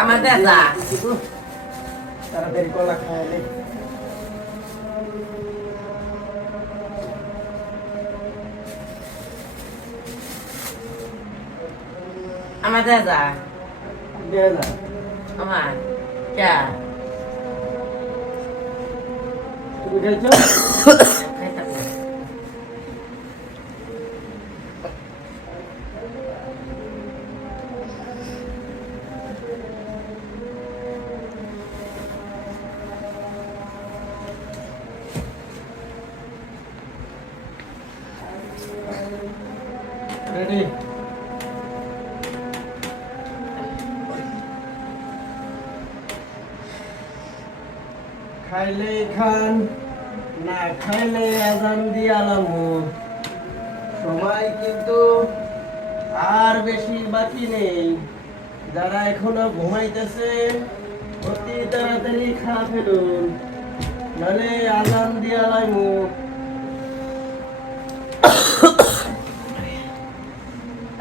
আমাদের যা তাড়াতাড়ি কলা খাইলে আমাদের যা দেয়া যা আমার কে তুমি খাইছো খাইতাম না। রেডি খাইলে খান না খাইলে আজান দিয়ালাম সময় কিন্তু আর বেশি বাকি নেই যারা এখনো ঘুমাইতেছে অতি তাড়াতাড়ি খা ফেলুন নাহলে আজান দিয়ালাম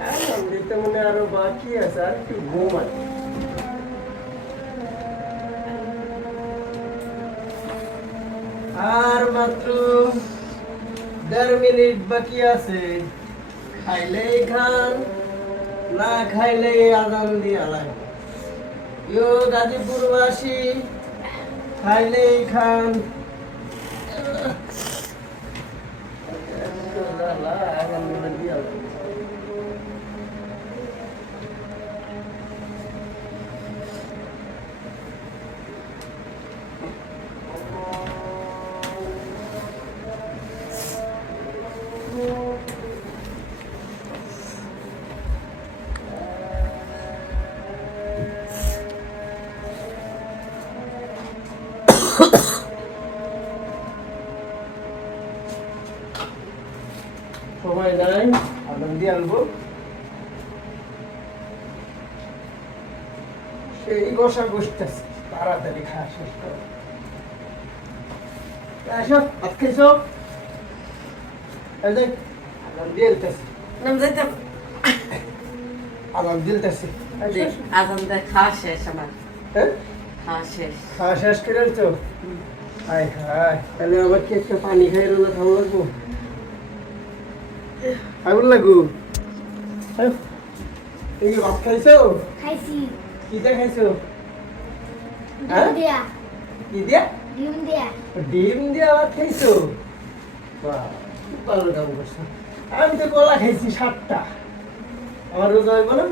আজান দিতে মনে আরো বাকি আছে আর একটু ঘুমাই আর মাত্র 1.5 মিনিট বাকি আছে খাইলেই খান না খাইলেই আজান দিয়া লাগে ইয়ো গাজীপুরবাসী খাইলেই খান আজান দিয়া লাগে সময় নাই আজান দিয়ে আনবো সেই বসা বসতেছে তাড়াতাড়ি খাওয়া শেষ করো আসো ভাত খাইছো এই দেখ আজান দিয়ে দিতেছে নাম যাইতাম আজান দিতেছে আজান দেয় খাওয়া শেষ আমার হ্যাঁ খাওয়া শেষ খাওয়া শেষ করে তো হায় হায় তাহলে আবার কি একটা পানি খাই রোলা খাওয়া লাগবো আগুন লাগু তুমি কি ভাত খাইছো খাইছি কিটা খাইছো ডিম দিয়া কি দিয়া ডিম দিয়া ডিম দিয়া ভাত খাইছো বাহ খুব ভালো কাম করছো আমি তো কলা খাইছি 7টা আমার রোজা হইব না